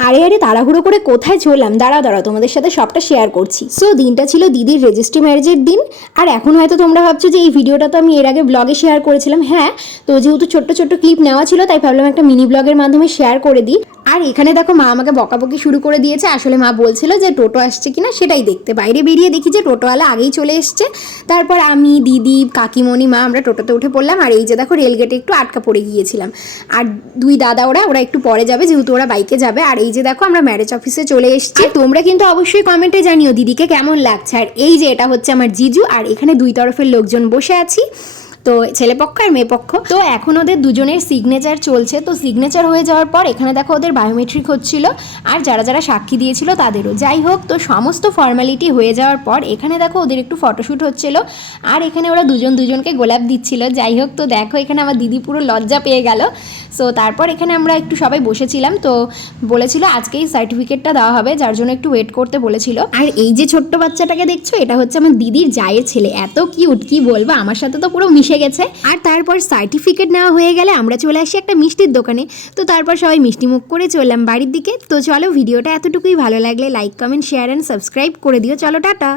আরে আরে তাড়াহুড়ো করে কোথায় চললাম, দাঁড়াও দাঁড়াও তোমাদের সাথে সবটা শেয়ার করছি। সো দিনটা ছিল দিদির রেজিস্ট্রি ম্যারেজের দিন। আর এখন হয়তো তোমরা ভাবছো যে এই ভিডিওটা তো আমি এর আগে ব্লগে শেয়ার করেছিলাম। হ্যাঁ, তো যেহেতু ছোট্ট ছোট্ট ক্লিপ নেওয়া ছিল তাই ভাবলাম একটা মিনি ব্লগের মাধ্যমে শেয়ার করে দিই। আর এখানে দেখো মা আমাকে বকাবকি শুরু করে দিয়েছে। আসলে মা বলছিল যে টোটো আসছে কিনা সেটাই দেখতে। বাইরে বেরিয়ে দেখি যে টোটোওয়ালা আগেই চলে এসছে। তারপর আমি, দিদি, কাকিমণি, মা আমরা টোটোতে উঠে পড়লাম। আর এই যে দেখো রেলগেটে একটু আটকা পড়ে গিয়েছিলাম। আর দুই দাদা ওরা একটু পরে যাবে, যেহেতু ওরা বাইকে যাবে। আর এই যে দেখো আমরা ম্যারেজ অফিসে চলে এসেছি। তোমরা কিন্তু অবশ্যই কমেন্টে জানিও দিদিকে কেমন লাগছে। আর এই যে এটা হচ্ছে আমার জিজু, আর এখানে দুই তরফের লোকজন বসে আছি, তো ছেলেপক্ষ আর মেয়েপক্ষ। তো এখন ওদের দুজনের সিগনেচার চলছে। তো সিগনেচার হয়ে যাওয়ার পর এখানে দেখো ওদের বায়োমেট্রিক হচ্ছিল, আর যারা যারা সাক্ষী দিয়েছিল তাদেরও। যাই হোক, তো সমস্ত ফর্মালিটি হয়ে যাওয়ার পর এখানে দেখো ওদের একটু ফটোশ্যুট হচ্ছিল, আর এখানে ওরা দুজন দুজনকে গোলাপ দিচ্ছিল। যাই হোক, তো দেখো এখানে আমার দিদি পুরো লজ্জা পেয়ে গেল। সো তারপর এখানে আমরা একটু সবাই বসেছিলাম। তো বলেছিল আজকেই সার্টিফিকেটটা দেওয়া হবে, যার জন্য একটু ওয়েট করতে বলেছিল। আর এই যে ছোট্ট বাচ্চাটাকে দেখছো, এটা হচ্ছে আমার দিদির জায়ের ছেলে। এত কিউট, কি বলবো, আমার সাথে তো পুরো মিশে গেছে। আর তারপর সার্টিফিকেট নেওয়া হয়ে গেলে আমরা চলে আসি একটা মিষ্টির দোকানে। তো তারপর সবাই মিষ্টি মুখ করে চললাম বাড়ির দিকে। তো চলো, ভিডিওটা এতটুকুই। ভালো লাগলে like, comment, share and subscribe করে দিও। চলো, টাটা।